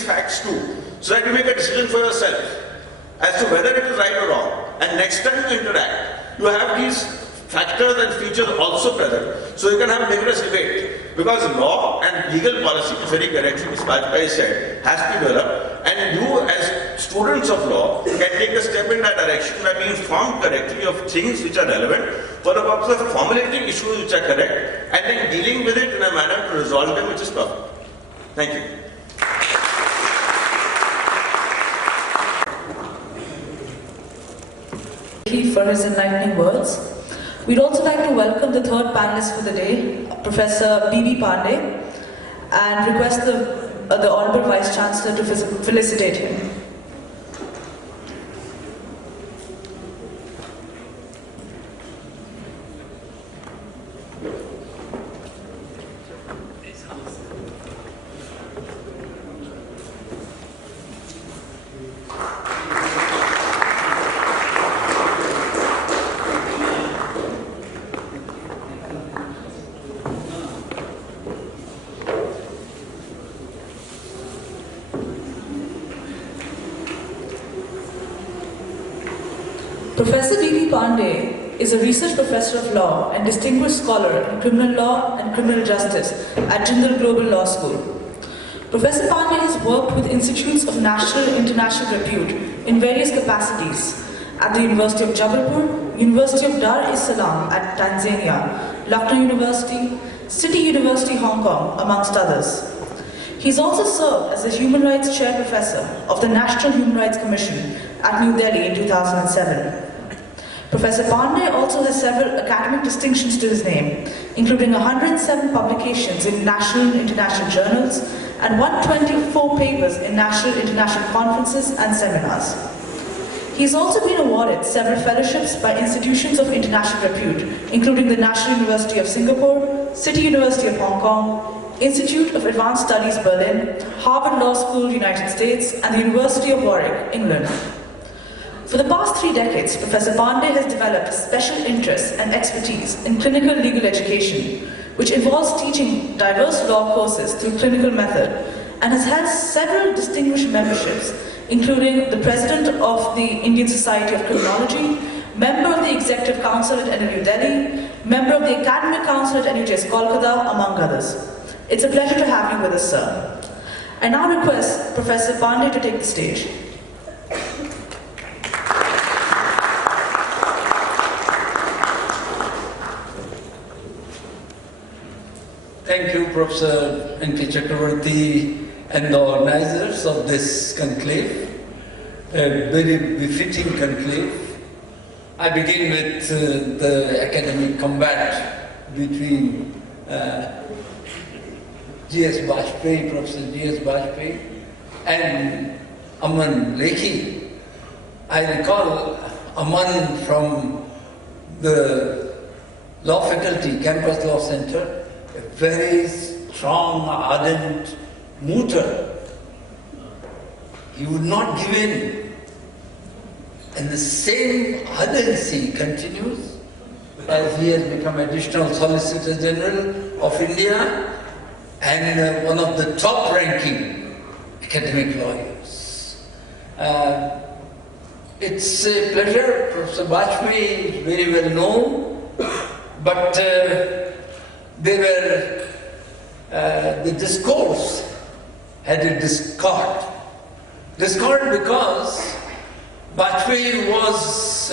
these facts too, so that you make a decision for yourself as to whether it is right or wrong. And next time you interact, you have these factors and features also present, so you can have vigorous debate. Because law and legal policy, very correctly Ms. Bajpai said, has to be developed, and you as students of law can take a step in that direction by being informed correctly of things which are relevant for the purpose of formulating issues which are correct and then dealing with it in a manner to resolve them which is proper. Thank you. For his enlightening words. We'd also like to welcome the third panelist for the day, Professor B.B. Pandey, and request the Honorable Vice-Chancellor to felicitate him. Professor B.B. Pandey is a research professor of law and distinguished scholar in criminal law and criminal justice at Jindal Global Law School. Professor Pandey has worked with institutes of national and international repute in various capacities at the University of Jabalpur, University of Dar es Salaam at Tanzania, Lucknow University, City University Hong Kong, amongst others. He's also served as the Human Rights Chair Professor of the National Human Rights Commission at New Delhi in 2007. Professor Pandey also has several academic distinctions to his name, including 107 publications in national and international journals and 124 papers in national and international conferences and seminars. He has also been awarded several fellowships by institutions of international repute, including the National University of Singapore, City University of Hong Kong, Institute of Advanced Studies Berlin, Harvard Law School, United States, and the University of Warwick, England. For the past 3 decades, Professor Pandey has developed special interests and expertise in clinical legal education, which involves teaching diverse law courses through clinical method, and has held several distinguished memberships, including the President of the Indian Society of Criminology, member of the Executive Council at NU Delhi, member of the Academic Council at NUJS Kolkata, among others. It's a pleasure to have you with us, sir. I now request Professor Pandey to take the stage. Thank you, Professor N.K. Chakravarti and the organizers of this conclave, a very befitting conclave. I begin with the academic combat between G.S. Bajpai, Professor G.S. Bajpai, and Aman Lekhi. I recall Aman from the law faculty, Campus Law Center, a very strong, ardent mooter. He would not give in. And the same ardency continues as he has become Additional Solicitor General of India and one of the top-ranking academic lawyers. It's a pleasure. Professor Bajpai is very well known, but the discourse had a discord. Discord because Bajpai was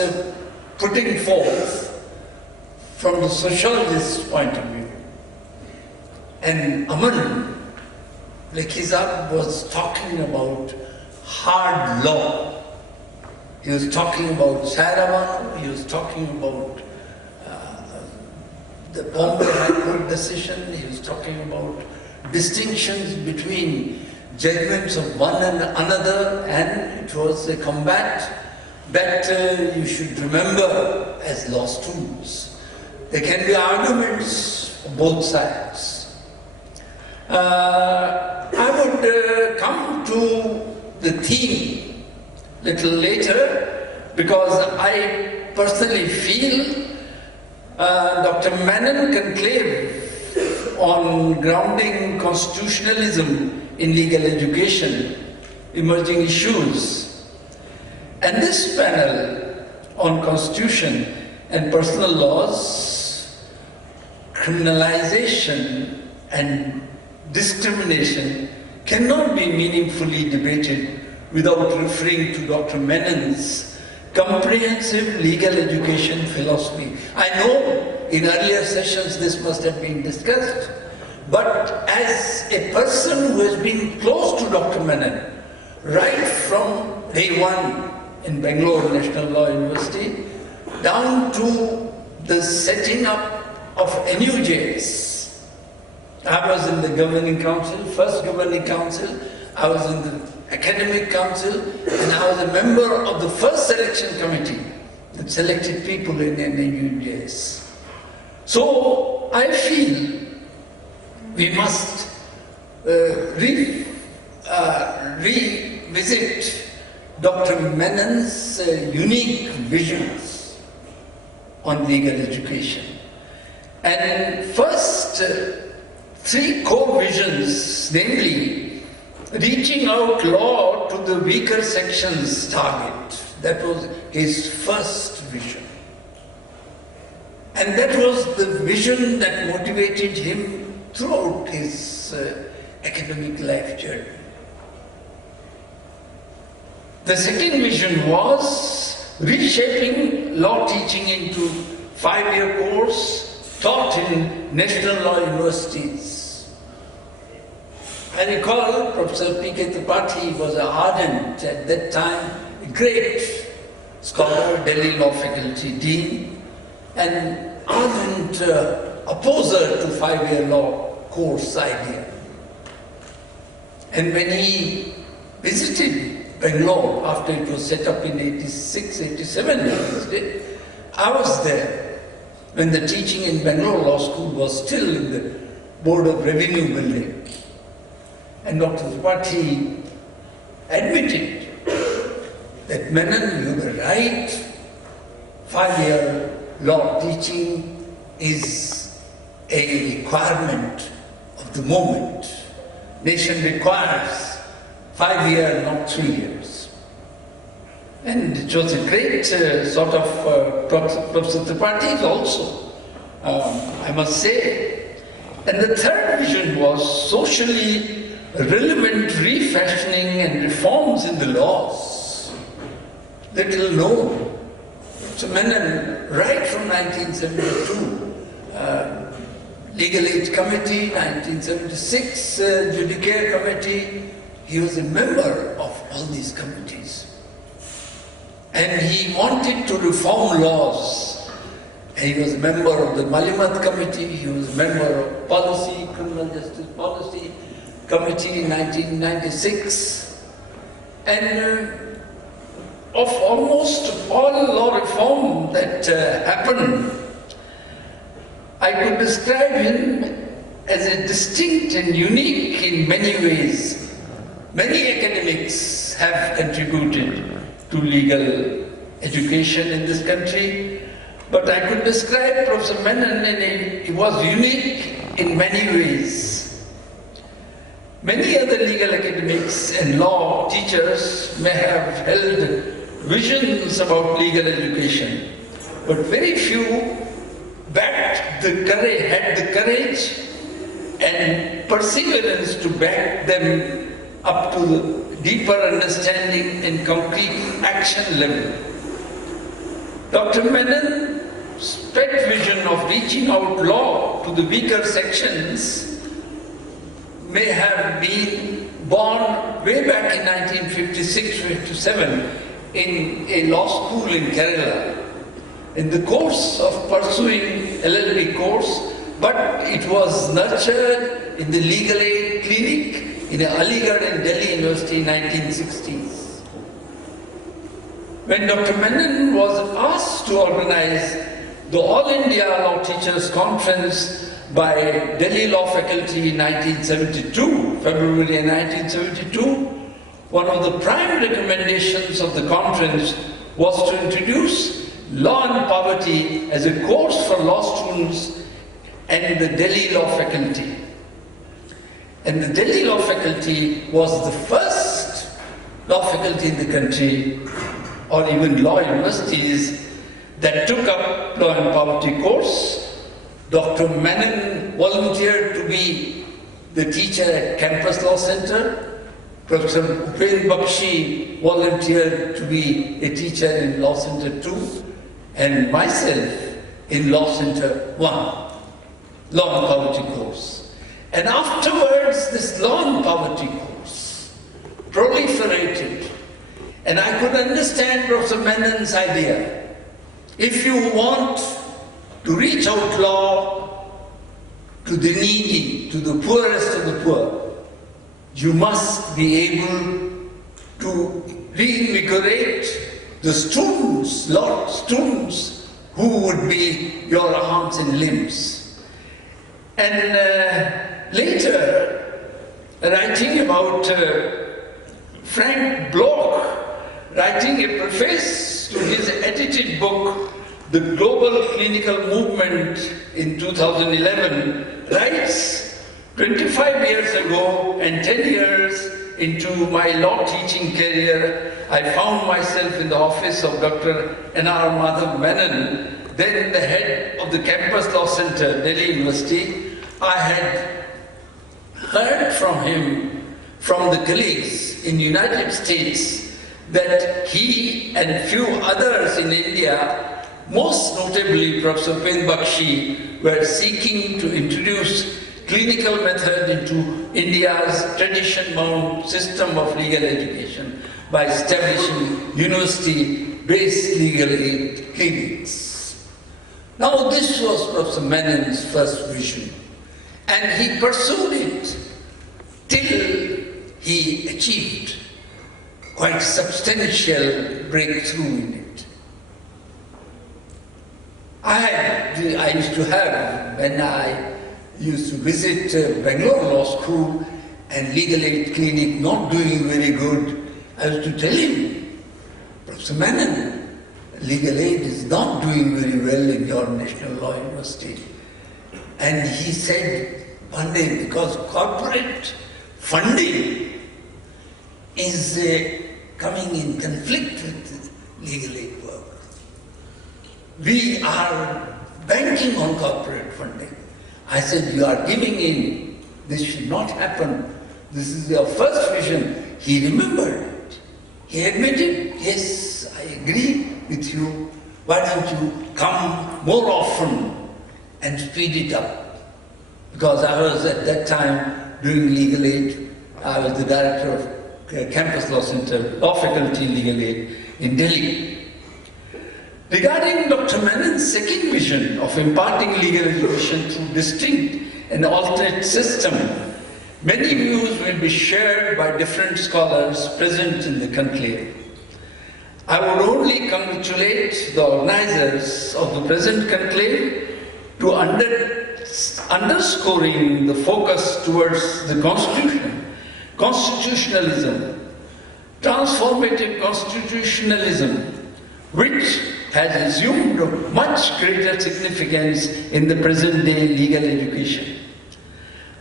putting forth from the sociologist's point of view. And Aman Lekhizad was talking about hard law. He was talking about Sairavan, he was talking about the Bombay High Court decision, he was talking about distinctions between judgments of one and another, and it was a combat that you should remember as law students. There can be arguments on both sides. I would come to the theme little later, because I personally feel Dr. Menon Conclave on grounding constitutionalism in legal education, emerging issues. And this panel on constitution and personal laws, criminalization and discrimination cannot be meaningfully debated without referring to Dr. Menon's comprehensive legal education philosophy. I know in earlier sessions this must have been discussed, but as a person who has been close to Dr. Menon, right from day one in Bangalore National Law University, down to the setting up of NUJS. I was in the governing council, first governing council, I was in the academic council, and I was a member of the first selection committee that selected people in NUJS. So I feel we must revisit Dr. Menon's unique visions on legal education. And first, three core visions, namely, reaching out law to the weaker sections target. That was his first vision. And that was the vision that motivated him throughout his academic life journey. The second vision was reshaping law teaching into 5-year course taught in national law universities. I recall Professor P.K. Tripathi was an ardent, at that time, a great scholar, Delhi Law Faculty Dean, and ardent opposer to 5-year law course idea. And when he visited Bangalore after it was set up in 86, 87, I was there when the teaching in Bangalore Law School was still in the Board of Revenue building. And Dr. Tripathi admitted that Menon, you were right, 5-year law teaching is a requirement of the moment. Nation requires 5 years, not 3 years. And it was a great sort of Professor Tripathi also, I must say. And the third vision was socially relevant refashioning and reforms in the laws. Little known. So Menon, right from 1972, Legal Aid Committee, 1976, Judiciary Committee, he was a member of all these committees. And he wanted to reform laws. And he was a member of the Malimat Committee, he was a member of Policy, Criminal Justice Policy Committee in 1996. And of almost all law reform that happened, I could describe him as a distinct and unique in many ways. Many academics have contributed to legal education in this country, but I could describe Professor Menon he was unique in many ways. Many other legal academics and law teachers may have held visions about legal education, but very few had the courage and perseverance to back them up to the deeper understanding and concrete action level. Dr. Menon's pet vision of reaching out law to the weaker sections may have been born way back in 1956-57 in a law school in Kerala. In the course of pursuing LLB course, but it was nurtured in the legal aid clinic in Aligarh and Delhi University in 1960s. When Dr. Menon was asked to organize the All India Law Teachers Conference by Delhi Law Faculty in 1972, February 1972, one of the prime recommendations of the conference was to introduce Law and Poverty as a course for law students and the Delhi Law Faculty. And the Delhi Law Faculty was the first law faculty in the country, or even law universities, that took up law and poverty course. Dr. Menon volunteered to be the teacher at Campus Law Center. Professor Upen Bakshi volunteered to be a teacher in Law Center 2, and myself in Law Center 1, Law and Poverty course. And afterwards, this Law and Poverty course proliferated, and I could understand Professor Menon's idea. If you want to reach out law to the needy, to the poorest of the poor, you must be able to reinvigorate the students, who would be your arms and limbs. And later, writing about Frank Bloch, writing a preface to his edited book, The Global Clinical Movement in 2011, writes, 25 years ago and 10 years into my law teaching career, I found myself in the office of Dr. N.R. Madhava Menon, then the head of the Campus Law Center, Delhi University. I had heard from him, from the colleagues in the United States, that he and few others in India, most notably Professor Upen Bakshi, were seeking to introduce clinical method into India's tradition-bound system of legal education by establishing university-based legal aid clinics. Now this was Professor Menon's first vision, and he pursued it till he achieved quite substantial breakthrough in it. I used to have, when I used to visit Bangalore Law School and legal aid clinic not doing very good, I used to tell him, Professor Menon, legal aid is not doing very well in your National Law University. And he said one day, because corporate funding is coming in conflict with legal aid work. We are banking on corporate funding. I said, you are giving in. This should not happen. This is your first vision. He remembered it. He admitted, yes, I agree with you. Why don't you come more often and speed it up? Because I was at that time doing legal aid. I was the director of Campus Law Center, Law Faculty Legal Aid in Delhi. Regarding Dr. Menon's second vision of imparting legal education through distinct and alternate system, many views will be shared by different scholars present in the conclave. I would only congratulate the organizers of the present conclave to underscoring the focus towards the Constitution, constitutionalism, transformative constitutionalism, which has assumed much greater significance in the present day legal education.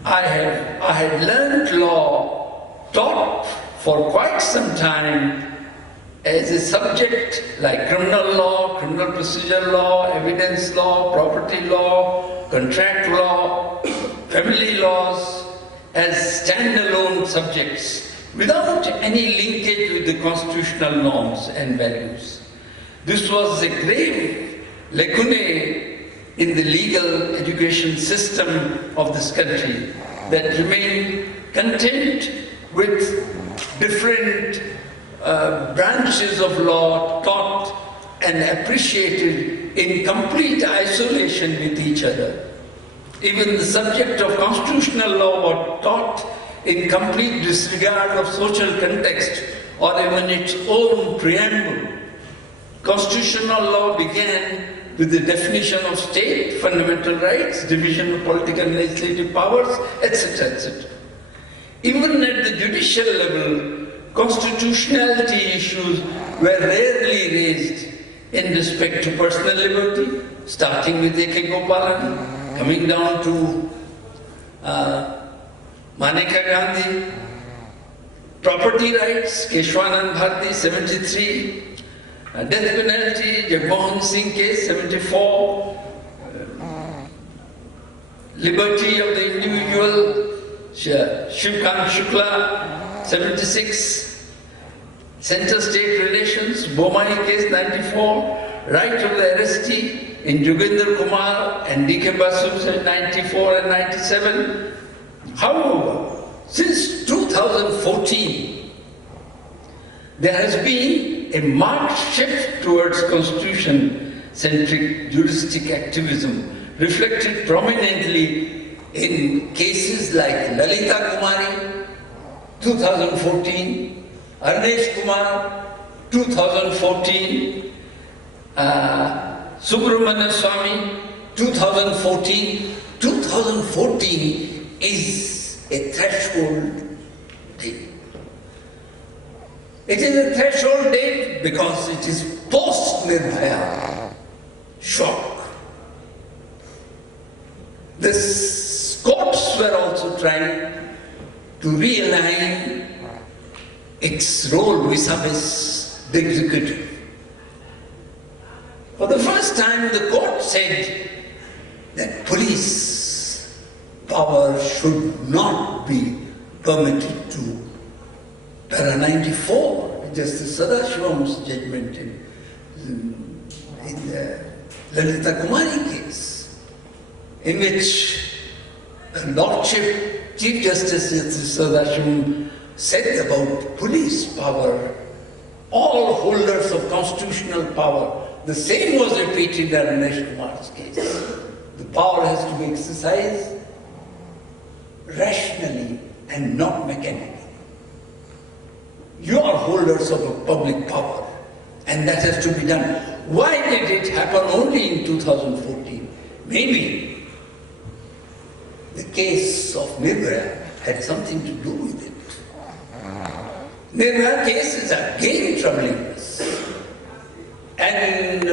I had learned law, taught for quite some time as a subject like criminal law, criminal procedure law, evidence law, property law, contract law, family laws, as standalone subjects without any linkage with the constitutional norms and values. This was a grave lacuna in the legal education system of this country that remained content with different branches of law taught and appreciated in complete isolation with each other. Even the subject of constitutional law was taught in complete disregard of social context or even its own preamble. Constitutional law began with the definition of state, fundamental rights, division of political and legislative powers, etc., etc. Even at the judicial level, constitutionality issues were rarely raised in respect to personal liberty, starting with A.K. Gopalan, coming down to Maneka Gandhi, property rights, Keshwanand Bharti, 73, death penalty, Jagmohan Singh case, 74, liberty of the individual, Shivkant Shukla, 76, center-state relations, Bomai case, 94, right of the arrestee in Jogendra Kumar and D.K. Basu, 94 and 97. However, since 2014, there has been a marked shift towards constitution-centric juristic activism, reflected prominently in cases like Lalita Kumari, 2014, Arnesh Kumar, 2014, Subramanian Swamy, 2014. 2014 is a threshold date. It is a threshold date because it is post-Nirbhaya shock. The courts were also trying to realign its role vis-a-vis the executive. For the first time, the court said that police power should not be permitted to. Para 94, Justice Sadashivam's judgment in the Lalita Kumari case, in which the Lordship Chief Justice Sadashivam said about police power, all holders of constitutional power. The same was repeated in Arnesh Kumar's case. The power has to be exercised rationally and not mechanically. You are holders of a public power, and that has to be done. Why did it happen only in 2014? Maybe the case of Nirbhaya had something to do with it. Nirbhaya cases are again troubling us, and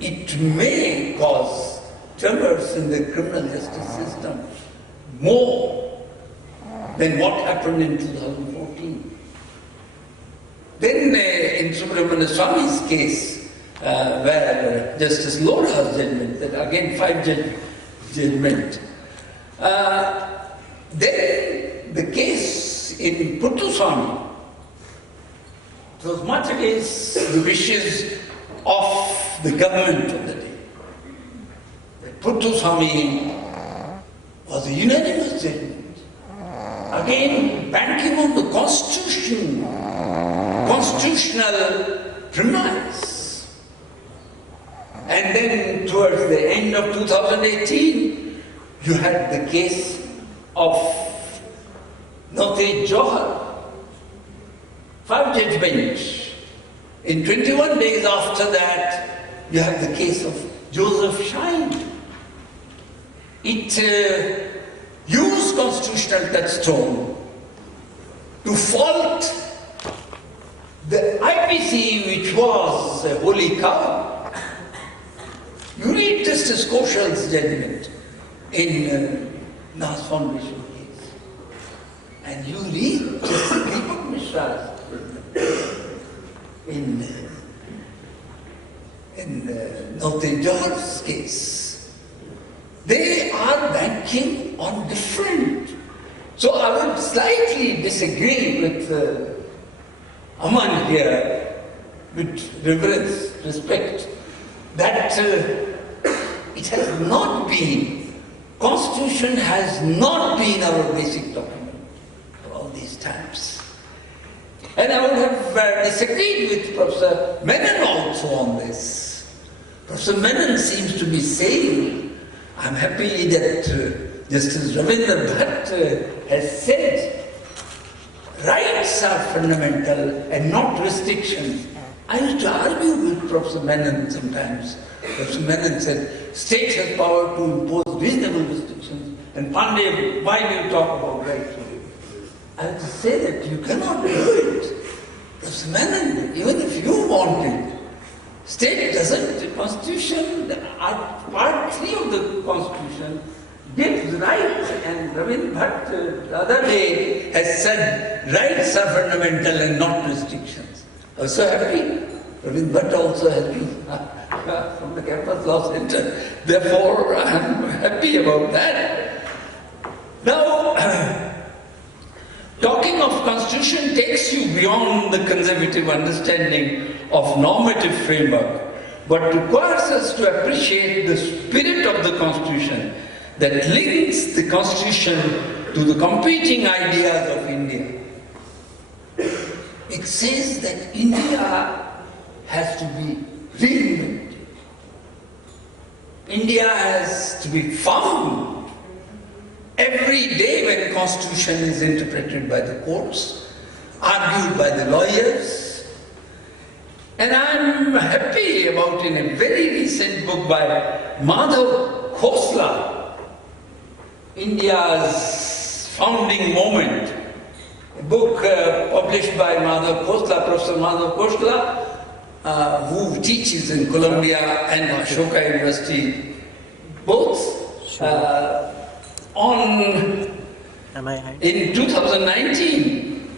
it may cause tremors in the criminal justice system more than what happened in 2014. Then in Subramanian Swamy's case, where Justice Loda's judgment, that again 5-judge judgment, then the case in Puttuswamy, it was much against the wishes of the government of the day. Puttuswamy was a unanimous judgment. Again, banking on the constitution, constitutional premise. And then towards the end of 2018, you had the case of Note Johar, 5-judge bench. In 21 days after that, you have the case of Joseph Shine. It used constitutional touchstone to fault the IPC, which was a holy cow. You read Justice Koshal's judgment in Nas Foundation case, and you read Justice Deepak Mishra's in Note Johar's case. They are banking on different. So I would slightly disagree with Aman here, with reverence, respect, that it has not been, Constitution has not been our basic document for all these times. And I would have disagreed with Professor Menon also on this. Professor Menon seems to be saying, I'm happy that Justice Ravindra Bhatt has said rights are fundamental and not restrictions. I used to argue with Professor Menon sometimes. Professor Menon said, state has power to impose reasonable restrictions, and Pandey, why do you talk about rights? I have to say that you cannot do it. Professor Menon, even if you want it, state doesn't, the Constitution, Part 3 of the Constitution gives is right, and Ravin Bhatt the other day has said rights are fundamental and not restrictions. I was so happy. Ravin Bhatt also has been from the Campus Law Center. Therefore, I am happy about that. Now, talking of constitution takes you beyond the conservative understanding of normative framework, but requires us to appreciate the spirit of the constitution that links the constitution to the competing ideas of India. It says that India has to be reinvented. India has to be found. Every day when constitution is interpreted by the courts, argued by the lawyers, and I'm happy about in a very recent book by Madhava Khosla, India's founding moment, a book published by Madhava Khosla, Professor Madhava Khosla, who teaches in Columbia and Ashoka University, both in 2019,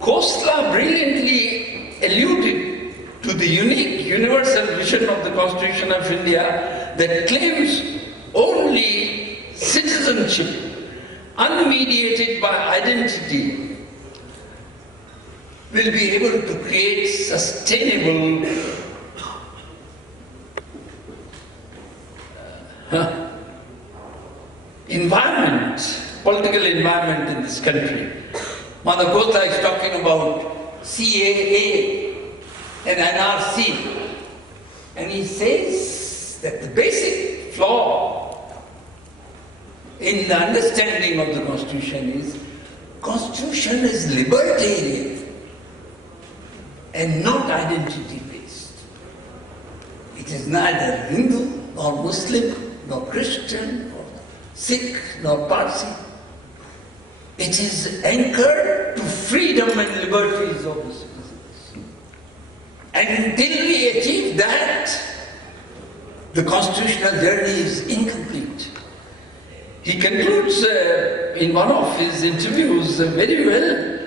Khosla brilliantly alluded to the unique universal vision of the Constitution of India that claims only citizenship, unmediated by identity, will be able to create sustainable environment, political environment in this country. Madhava Khosla is talking about CAA and NRC, and he says that the basic flaw in the understanding of the Constitution is libertarian and not identity-based. It is neither Hindu nor Muslim nor Christian nor Sikh nor Parsi. It is anchored to freedom and liberties of the citizens. And until we achieve that, the constitutional journey is incomplete. He concludes in one of his interviews very well,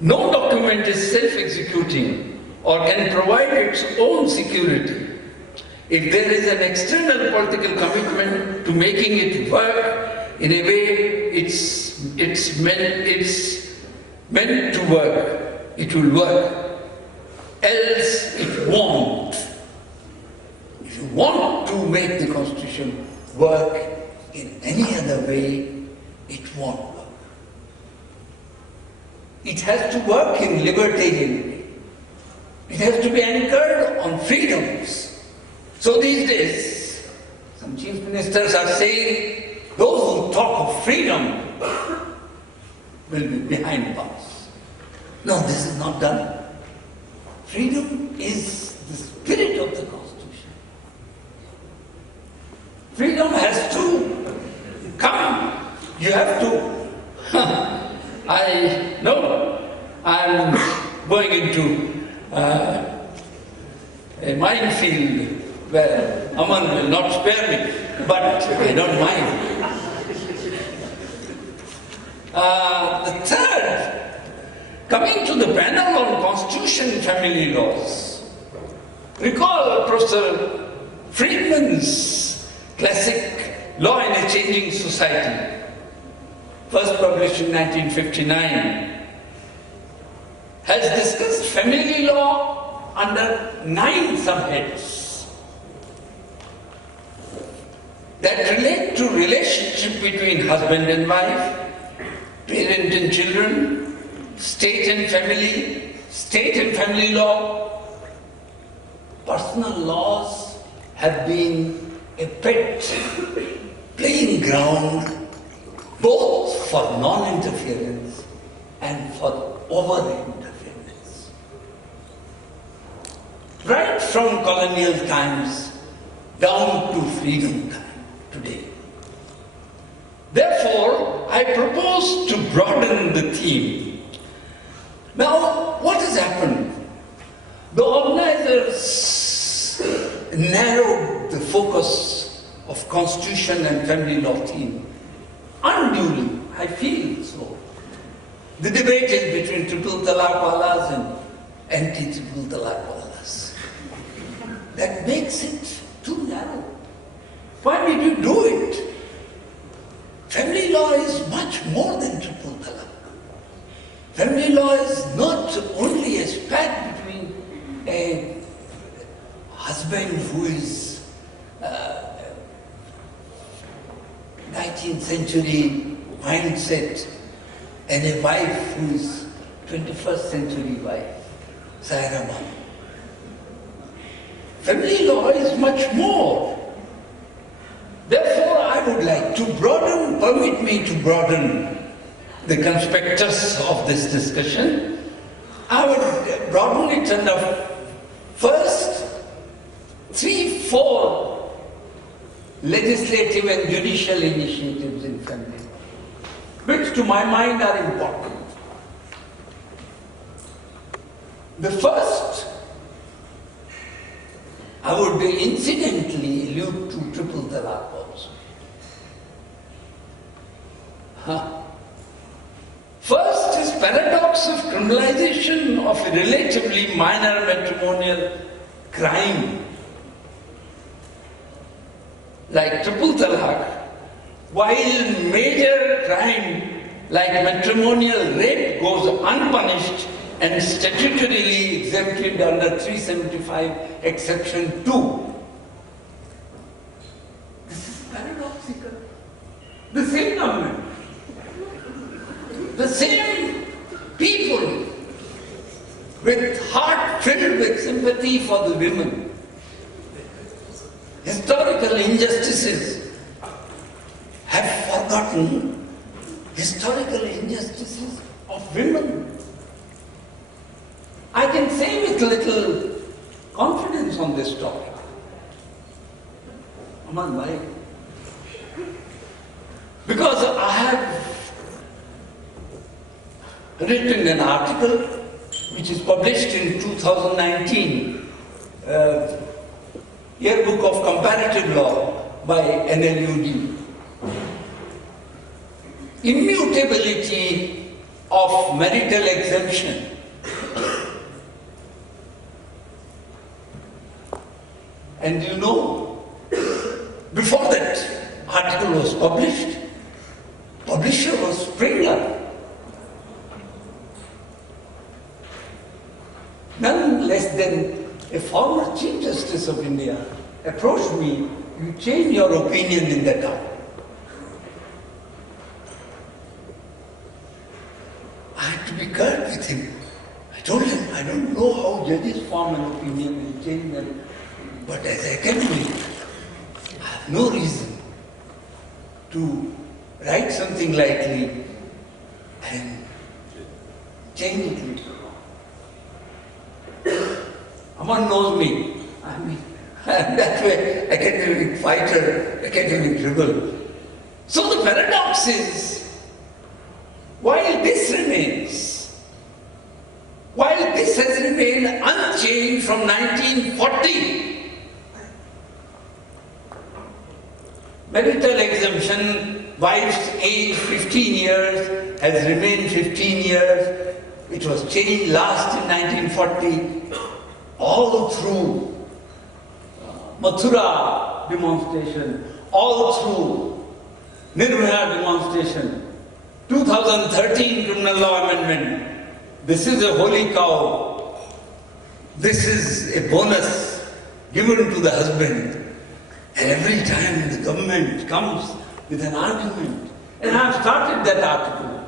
no document is self-executing or can provide its own security. If there is an external political commitment to making it work in a way it's meant to work, it will work. Else it won't. If you want to make the Constitution work in any other way, it won't work. It has to work in libertarian way. It has to be anchored on freedoms. So these days, some chief ministers are saying, those who talk of freedom will be behind bars. No, this is not done. Freedom is the spirit of the Constitution. Freedom has to come. You have to. I know I'm going into a minefield where Aman will not spare me, but I don't mind. The third, coming to the panel on Constitution and family laws, recall Professor Friedman's classic Law in a Changing Society, first published in 1959, has discussed family law under 9 subheads that relate to relationship between husband and wife, parent and children, state and family law. Personal laws have been a pet playing ground both for non-interference and for over-interference. Right from colonial times down to freedom time today. Therefore, I propose to broaden the theme. Now, what has happened? The organizers narrowed the focus of constitution and family law theme. Unduly, I feel so. The debate is between triple talaq walas and anti-triple talaq walas. That makes it too narrow. Why did you do it? Family law is much more than triple talaq. Family law is not only a spat between a husband who is 19th century mindset and a wife who is 21st century wife, Sairaman. Family law is much more. Therefore, I would like to broaden, permit me to broaden the conspectus of this discussion. I would broaden it under first 3-4 legislative and judicial initiatives in family, which to my mind are important. The first, I would incidentally allude to triple talaq also. First is paradox of criminalization of a relatively minor matrimonial crime like triple talaq, while major crime like matrimonial rape goes unpunished and statutorily exempted under 375 exception 2. This is paradoxical. The same government, the same people with heart filled with sympathy for the women, historical injustices, have forgotten historical injustices of women. I can say with little confidence on this topic. Aman bhai. Because I have written an article which is published in 2019, Yearbook of Comparative Law by NLUD. Immutability of marital exemption. And you know, before that article was published, publisher was Springer. None less than a former Chief Justice of India approached me, you change your opinion in that hour. I had to be curt with him. I told him, I don't know how judges form an opinion and change them. But as academic, I have no reason to write something lightly and change it later on. Aman knows me. I mean, I'm that way, academic fighter, academic rebel. So the paradox is, while this has remained unchanged from 1940, marital exemption, wife's age 15 years, has remained 15 years. It was changed last in 1940, all through Mathura demonstration, all through Nirvana demonstration, 2013 criminal law amendment. This is a holy cow. This is a bonus given to the husband. And every time the government comes with an argument, and I've started that article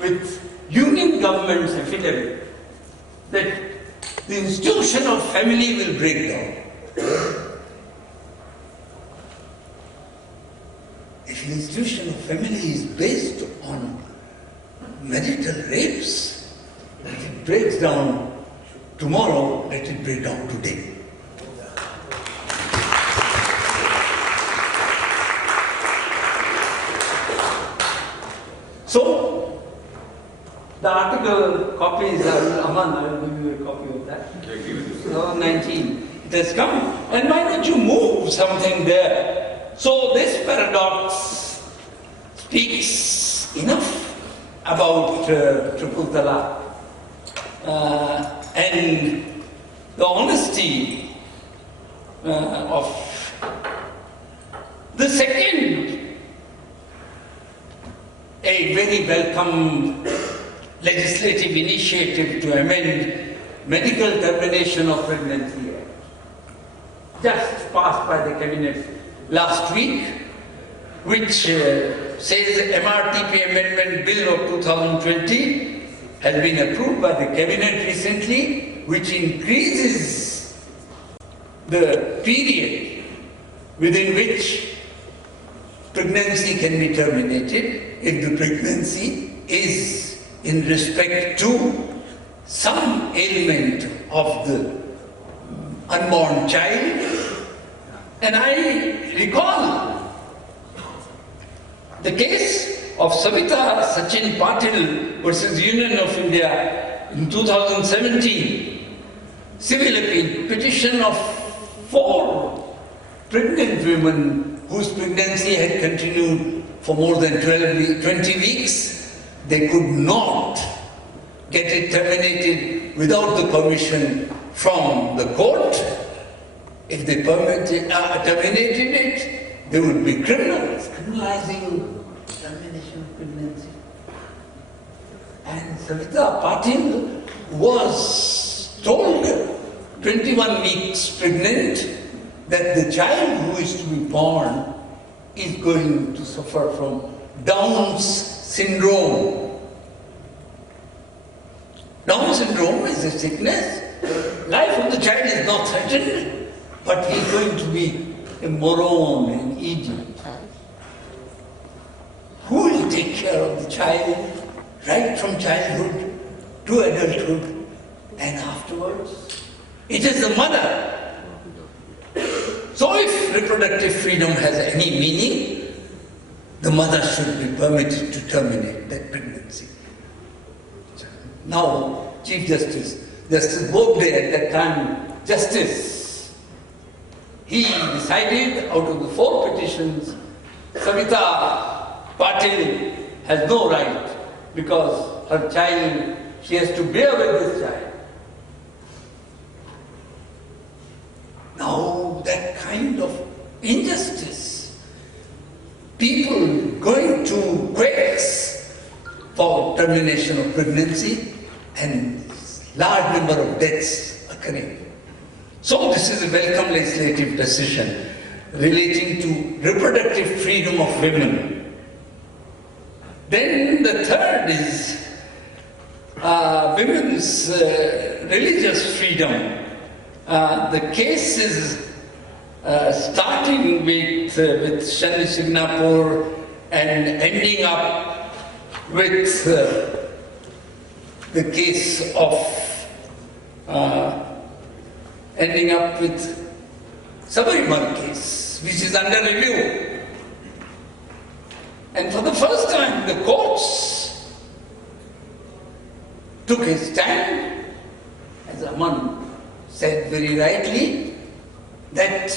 with Union government's affidavit that the institution of family will break down. If the institution of family is based on marital rapes, if it breaks down tomorrow, let it break down today. So, the article copies are, Aman, I will give you a copy of that. 2019. It has come. And why don't you move something there? So this paradox speaks enough about triple talaq and the honesty of the second, a very welcome legislative initiative to amend Medical Termination of Pregnancy Act, just passed by the Cabinet last week, which says MRTP Amendment Bill of 2020 has been approved by the Cabinet recently, which increases the period within which pregnancy can be terminated if the pregnancy is in respect to some ailment of the unborn child. And I recall the case of Savita Sachin Patil versus Union of India in 2017, civil appeal petition of 4 pregnant women whose pregnancy had continued for more than 20 weeks. They could not get it terminated without the permission from the court. If they terminated it, they would be criminals, criminalizing termination of pregnancy. And Savita Patil was told, 21 weeks pregnant, that the child who is to be born is going to suffer from Down's syndrome. Down syndrome is a sickness. Life of the child is not threatened, but he is going to be a moron in Egypt. Who will take care of the child right from childhood to adulthood and afterwards? It is the mother. So if reproductive freedom has any meaning, the mother should be permitted to terminate that pregnancy. Now, Chief Justice Bobde at that time, Justice, he decided out of the 4 petitions, Savita Patil has no right because her child, she has to bear with this child. Now, that kind of injustice, people going to quakes for termination of pregnancy and large number of deaths occurring. So this is a welcome legislative decision relating to reproductive freedom of women. Then the third is women's religious freedom. The case is starting with Shani Signapur and ending up with the case of ending up with Sabarimal case, which is under review. And for the first time, the courts took a stand, as Aman said very rightly, that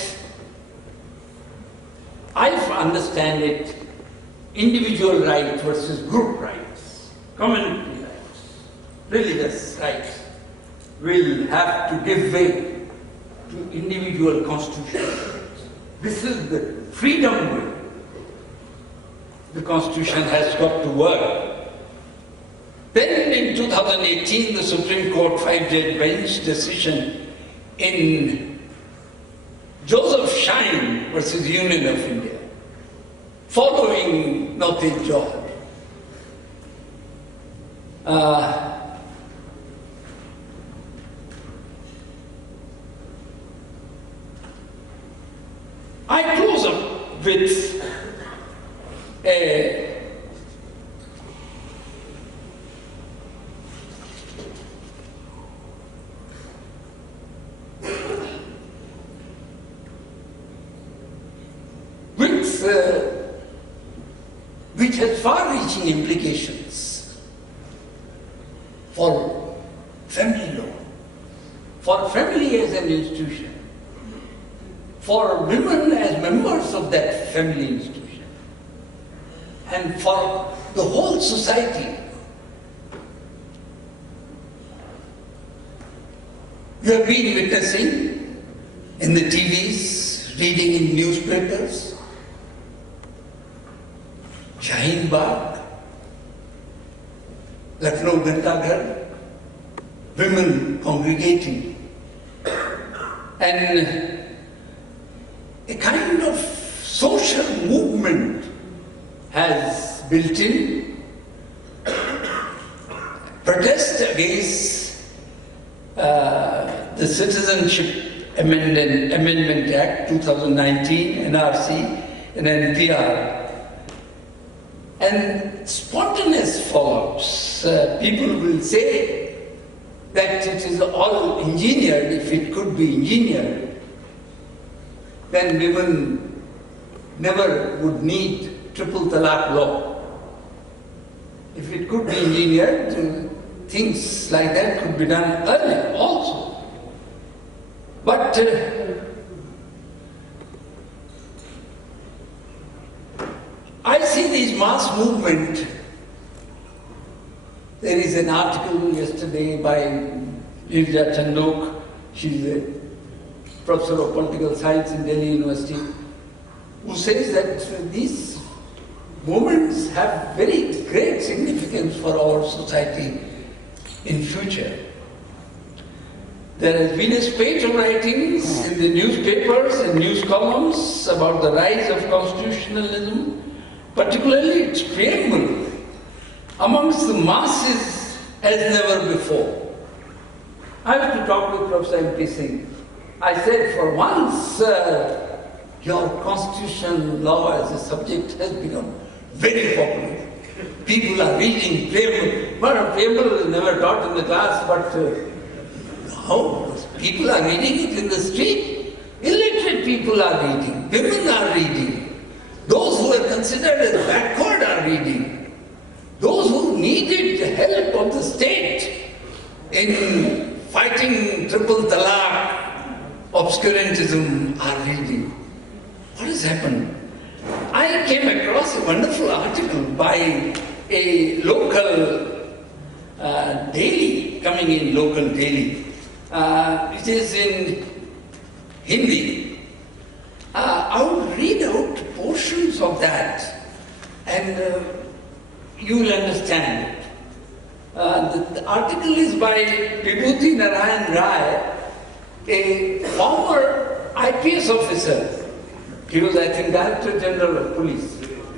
I understand it, individual right versus group rights, community rights, religious rights will have to give way to individual constitutional rights. This is the freedom way. The Constitution has got to work. Then in 2018, the Supreme Court 5-judge bench decision in Joseph Shine versus Union of India, following Noted George. I close up with a which has far-reaching implications for family law, for family as an institution, for women as members of that family institution, and for the whole society. You have been witnessing in the TVs, reading in newspapers, Shaheen Bagh, Lucknow Ghantaghar, women congregating, and a kind of social movement has built in protest against the Citizenship Amendment Act 2019, NRC and NPR. And spontaneous follow-ups. People will say that it is all engineered. If it could be engineered, then women never would need triple talaq law. If it could be engineered, things like that could be done earlier also. But I see this mass movement. There is an article yesterday by Irja Chandok. She's a professor of political science in Delhi University, who says that these movements have very great significance for our society in future. There has been a spate of writings in the newspapers and news columns about the rise of constitutionalism, particularly its preamble, amongst the masses as never before. I have to talk with Professor M.P. Singh. I said, for once, your constitutional law as a subject has become very popular. People are reading preamble. Well, preamble is never taught in the class, but now people are reading it in the street. Illiterate people are reading. Women are reading. Those who are considered as backward are reading. Those who needed the help of the state in fighting triple talaq, obscurantism are reading. What has happened? I came across a wonderful article by a local daily, coming in local daily. It is in Hindi. I will read out portions of that and you will understand it. The article is by Vibhuti Narayan Rai, a former IPS officer. He was, I think, Director General of Police,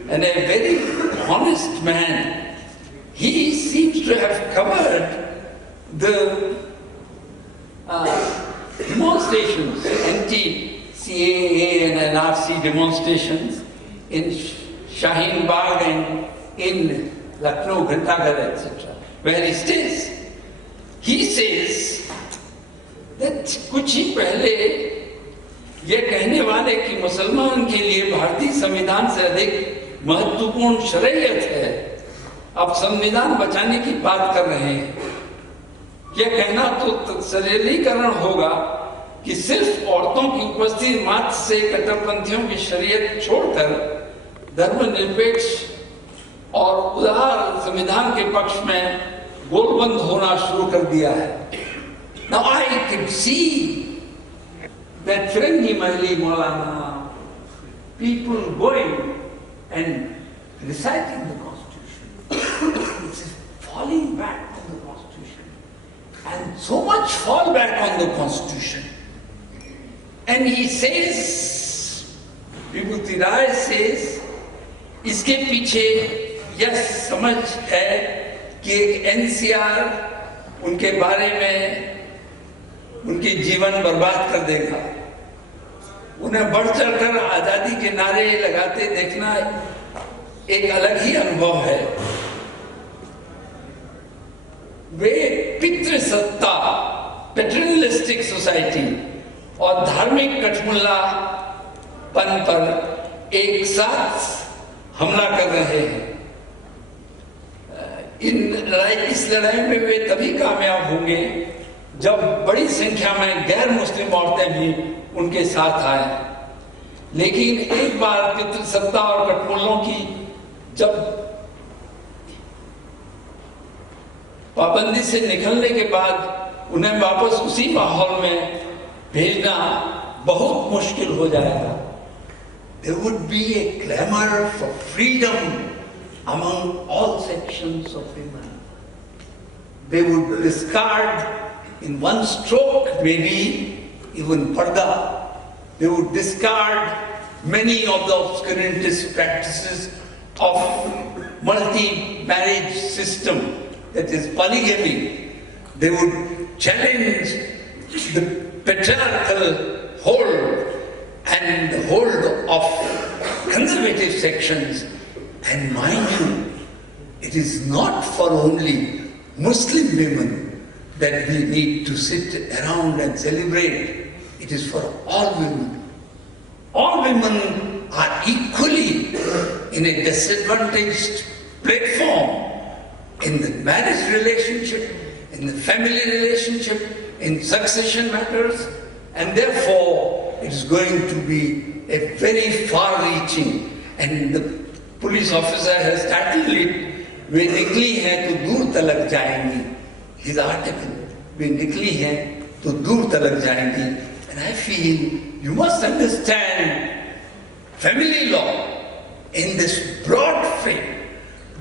and a very honest man. He seems to have covered the demonstrations, anti-CAA and NRC demonstrations in Shaheen Bagh and in Lucknow, Ghantaghar, etc., where he stays. He says that कुछ ही पहले ये कहने वाले कि मुसलमान के लिए भारतीय संविधान से अधिक महत्वपूर्ण शरीयत है, अब संविधान बचाने की बात कर रहे हैं। यह कहना तो सरलीकरण होगा कि सिर्फ औरतों की उपस्थिति मात्र से कट्टरपंथियों की शरीयत छोड़कर धर्मनिरपेक्ष और उदार संविधान के पक्ष में गोलबंद होना शुरू कर दिया है। Now I can see that Firangi Mahli Maulana, people going and reciting the Constitution. It's falling back on the Constitution. And so much fall back on the Constitution. And he says, Vibhuti Rai says, इसके पीछे यह समझ है कि एक NCR उनके बारे में उनकी जीवन बर्बाद कर देगा। उन्हें बढ़ चढ़कर आजादी के नारे लगाते देखना एक अलग ही अनुभव है। वे पितृसत्ता, पैटर्नलिस्टिक सोसाइटी और धार्मिक कठमुल्लापन पर एक साथ हमला कर रहे हैं। इस लड़ाई में वे तभी कामयाब होंगे जब बड़ी संख्या में गैर मुस्लिम औरतें भी उनके साथ आए। लेकिन एक बार पितृसत्ता और कटमुल्लों की जब पाबंदी से निकलने के बाद उन्हें वापस उसी माहौल में भेजना बहुत मुश्किल हो जाएगा. There would be a clamor for freedom among all sections of women. They would discard in one stroke, maybe even parda. They would discard many of the obscurantist practices of multi-marriage system, that is polygamy. They would challenge the patriarchal hold and the hold of conservative sections. And mind you, it is not for only Muslim women that we need to sit around and celebrate. It is for all women. All women are equally in a disadvantaged platform in the marriage relationship, in the family relationship, in succession matters, and therefore it is going to be a very far-reaching, and the police officer has titled it, "वे निकली हैं तो दूर तलक जाएंगी." His article, "वे निकली हैं तो दूर तलक जाएंगी." And I feel you must understand family law in this broad frame.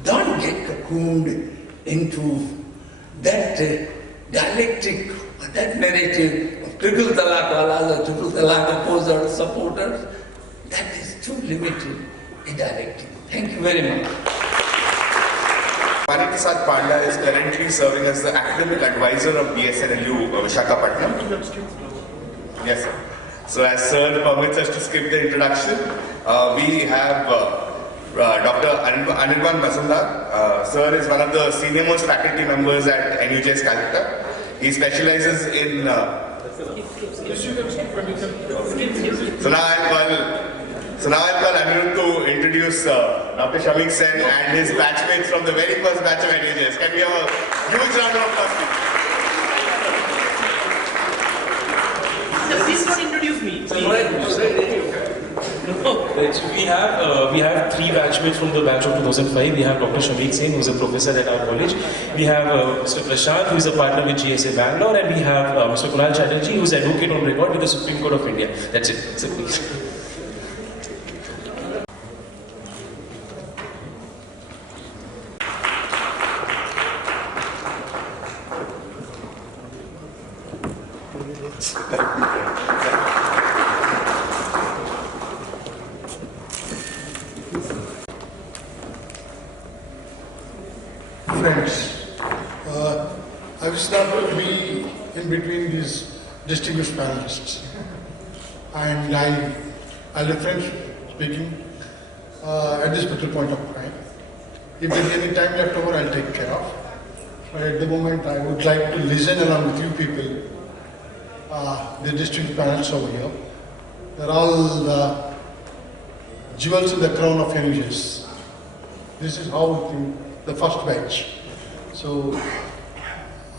Don't get cocooned into that dialectic or that narrative of triple talaq walas or triple talaq opposers, supporters. That is too limited a dialectic. Thank you very much. Manikisad Panda is currently serving as the academic advisor of BSNLU Visakhapatnam. Yes, sir. So as sir permits us to skip the introduction, we have Dr. Anirban Mazumdar. Sir is one of the senior most faculty members at NUJS Campus. He specializes in... So now I'll call Anirudh to introduce Dr. Shamik Sen and his batchmates from the very first batch of NUJS. Can we have a huge round of applause, please? Please don't introduce me. Right, so we have three batchmates from the batch of 2005. We have Dr. Shamik Sen, who is a professor at our college. We have Mr. Prashant, who is a partner with GSA Bangalore, and we have Mr. Kunal Chatterjee, who is advocate on record with the Supreme Court of India. That's it. Simple. Friends, I wish not to be in between these distinguished panelists, and I'll refrain speaking at this particular point of time. If there is any time left over, I'll take care of. But at the moment, I would like to listen along with you people, the distinguished panelists over here. They're all the jewels in the crown of NUJS. This is how the first batch. So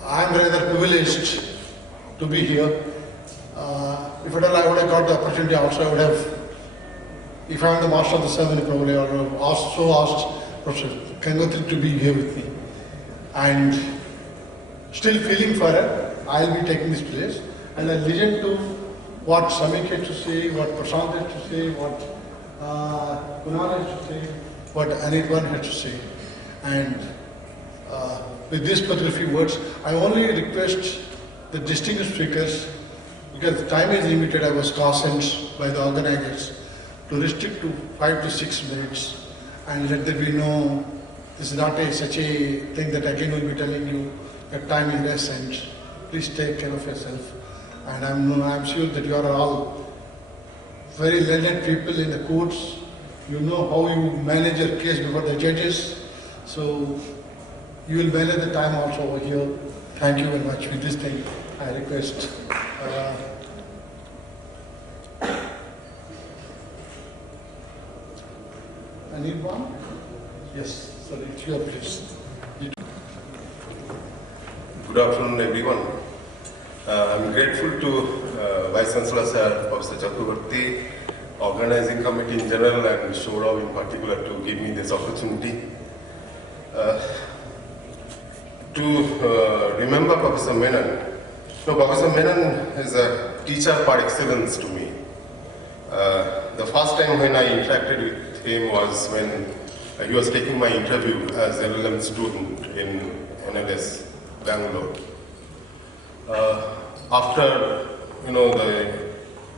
I'm rather privileged to be here. If at all I would have got the opportunity also, I would have, if I'm the master of the ceremony probably, I would have asked Professor Gangotri to be here with me. And still feeling for her, I'll be taking this place and I'll listen to what Samik had to say, what Prashant had to say, what Kunal had to say, what Anirban had to say. And with these particular few words, I only request the distinguished speakers, because the time is limited, I was cautioned by the organizers to restrict to 5 to 6 minutes and let there be no, this is not such a thing that again will be telling you that time is less and please take care of yourself. And I'm sure that you are all very learned people in the courts. You know how you manage your case before the judges. So you will manage the time also over here. Thank you very much. With this thing, I request. I need one? Yes, sorry, it's your place. Good afternoon, everyone. I'm grateful to Vice Chancellor Sir, Professor Chakravarti, organizing committee in general and Shorav in particular to give me this opportunity. To remember Professor Menon. No, Professor Menon is a teacher par excellence to me. The first time when I interacted with him was when he was taking my interview as an LLM student in NLS, Bangalore. After the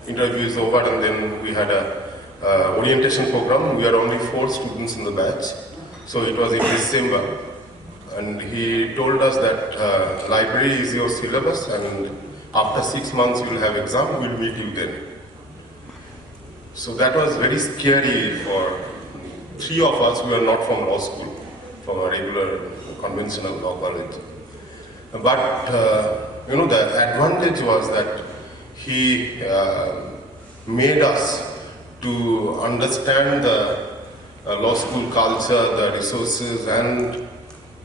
interview is over, and then we had a orientation program. We are only 4 students in the batch, so it was in December. And he told us that library is your syllabus, and after 6 months you will have exam, we'll meet you then. So that was very scary for 3 of us who are not from law school, from a regular conventional law college. But the advantage was that he made us to understand the law school culture, the resources, and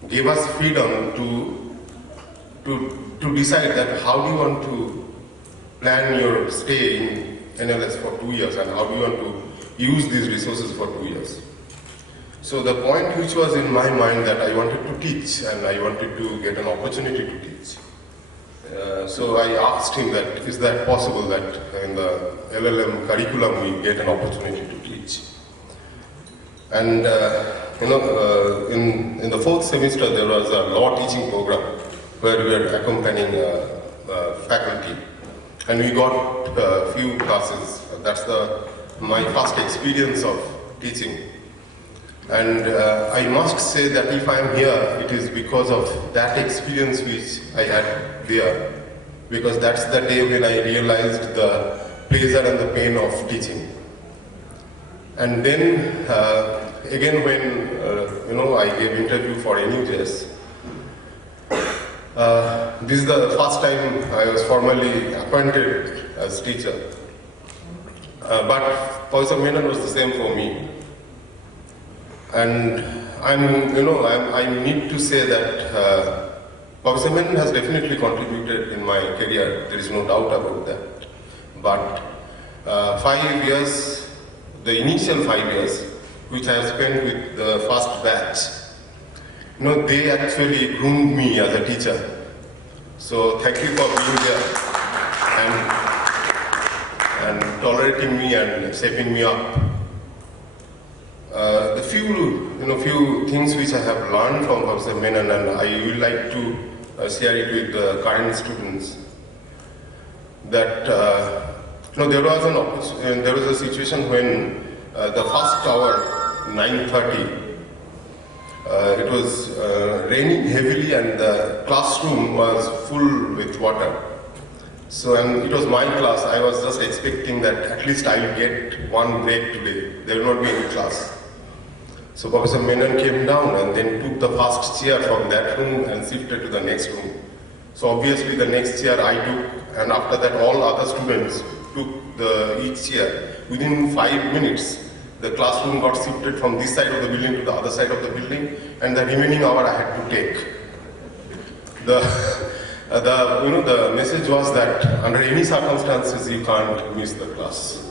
gave us freedom to decide that how do you want to plan your stay in NLS for 2 years, and how do you want to use these resources for 2 years. So the point which was in my mind that I wanted to teach, and I wanted to get an opportunity to teach. So I asked him that, is that possible that in the LLM curriculum we get an opportunity to teach? And in the 4th semester there was a law teaching program where we were accompanying faculty, and we got a few classes. That's my first experience of teaching. And I must say that if I'm here, it is because of that experience which I had there. Because that's the day when I realized the pleasure and the pain of teaching. And then, again when I gave interview for NUJS, this is the first time I was formally appointed as teacher. But Professor Menon was the same for me. And I need to say that Professor Menon has definitely contributed in my career. There is no doubt about that. But 5 years, the initial 5 years, which I have spent with the first batch, they actually groomed me as a teacher. So thank you for being there and tolerating me and shaping me up. The few things which I have learned from Professor Menon, and I would like to share it with the current students, that there was a situation when the first hour, 9:30, it was raining heavily and the classroom was full with water. So, and it was my class. I was just expecting that at least I will get one break today. There will not be any class. So Professor Menon came down and then took the first chair from that room and shifted to the next room. So obviously the next chair I took, and after that all other students took each chair. Within 5 minutes, the classroom got shifted from this side of the building to the other side of the building, and the remaining hour I had to take. The message was that under any circumstances you can't miss the class.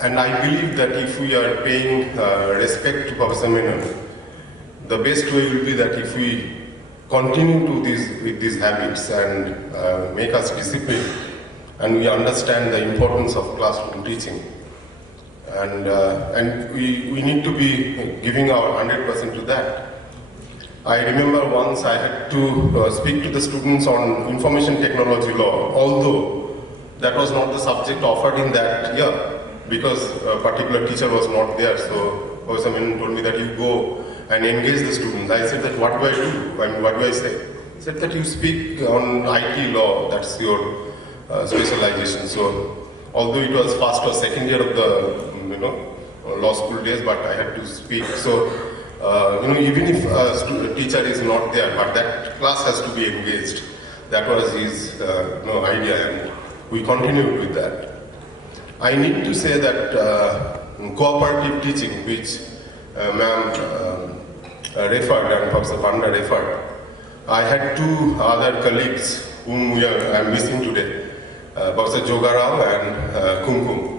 And I believe that if we are paying respect to Professor Menon, the best way will be that if we continue with these habits and make us disciplined, and we understand the importance of classroom teaching. And we need to be giving our 100% to that. I remember once I had to speak to the students on information technology law, although that was not the subject offered in that year, because a particular teacher was not there. So Professor Menon told me that you go and engage the students. I said that, what do I do? I mean, what do I say? He said that you speak on IT law, that's your specialization. So although it was first or second year of the law school days, but I had to speak. So even if a teacher is not there, but that class has to be engaged. That was his idea, and we continued with that. I need to say that cooperative teaching, which ma'am referred and Professor Panda referred, I had 2 other colleagues whom I am missing today, Professor Jogarao and Kumkum.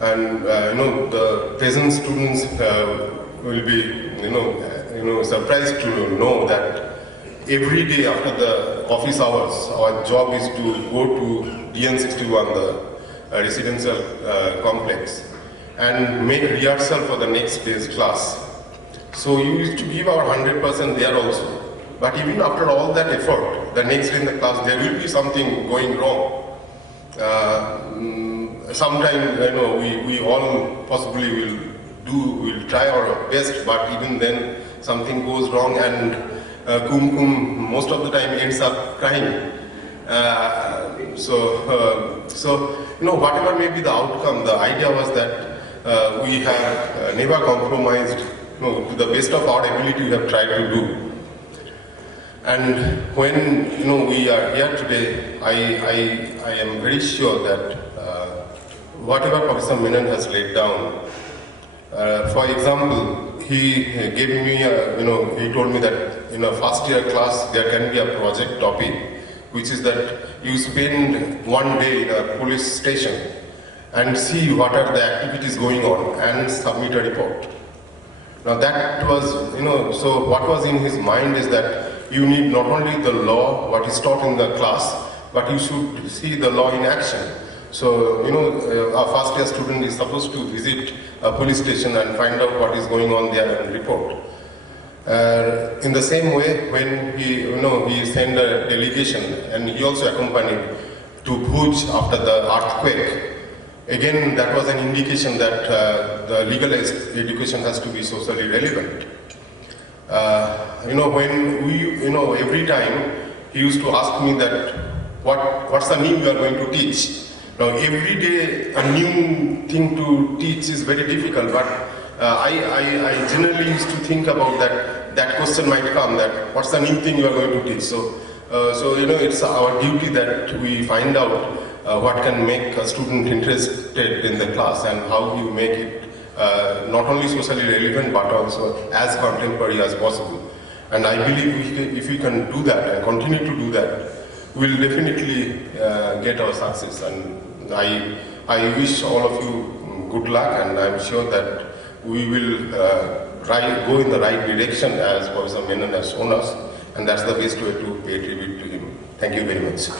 And the present students will be surprised to know that every day after the office hours, our job is to go to DN61, the residential complex, and make rehearsal for the next day's class. So you used to give our 100% there also. But even after all that effort, the next day in the class, there will be something going wrong. Sometimes, we all possibly will try our best, but even then something goes wrong, and Kum most of the time ends up crying. Whatever may be the outcome, the idea was that we have never compromised. To the best of our ability, we have tried to do. And when we are here today, I am very sure that whatever Professor Menon has laid down, for example, he gave me, he told me that in a first year class there can be a project topic, which is that you spend one day in a police station and see what are the activities going on and submit a report. Now that was, so what was in his mind is that you need not only the law, what is taught in the class, but you should see the law in action. So, a first year student is supposed to visit a police station and find out what is going on there and report. In the same way, when he sent a delegation, and he also accompanied to Bhuj after the earthquake, again that was an indication that the legal education has to be socially relevant. When we, every time he used to ask me that, what's the new you are going to teach? Now, every day a new thing to teach is very difficult, but I generally used to think about that question might come, that what's the new thing you are going to teach? So it's our duty that we find out what can make a student interested in the class and how you make it not only socially relevant but also as contemporary as possible. And I believe if we can do that and continue to do that, we'll definitely get our success. And I wish all of you good luck, and I'm sure that we will go in the right direction as Professor Menon has shown us, and that's the best way to pay tribute to him. Thank you very much.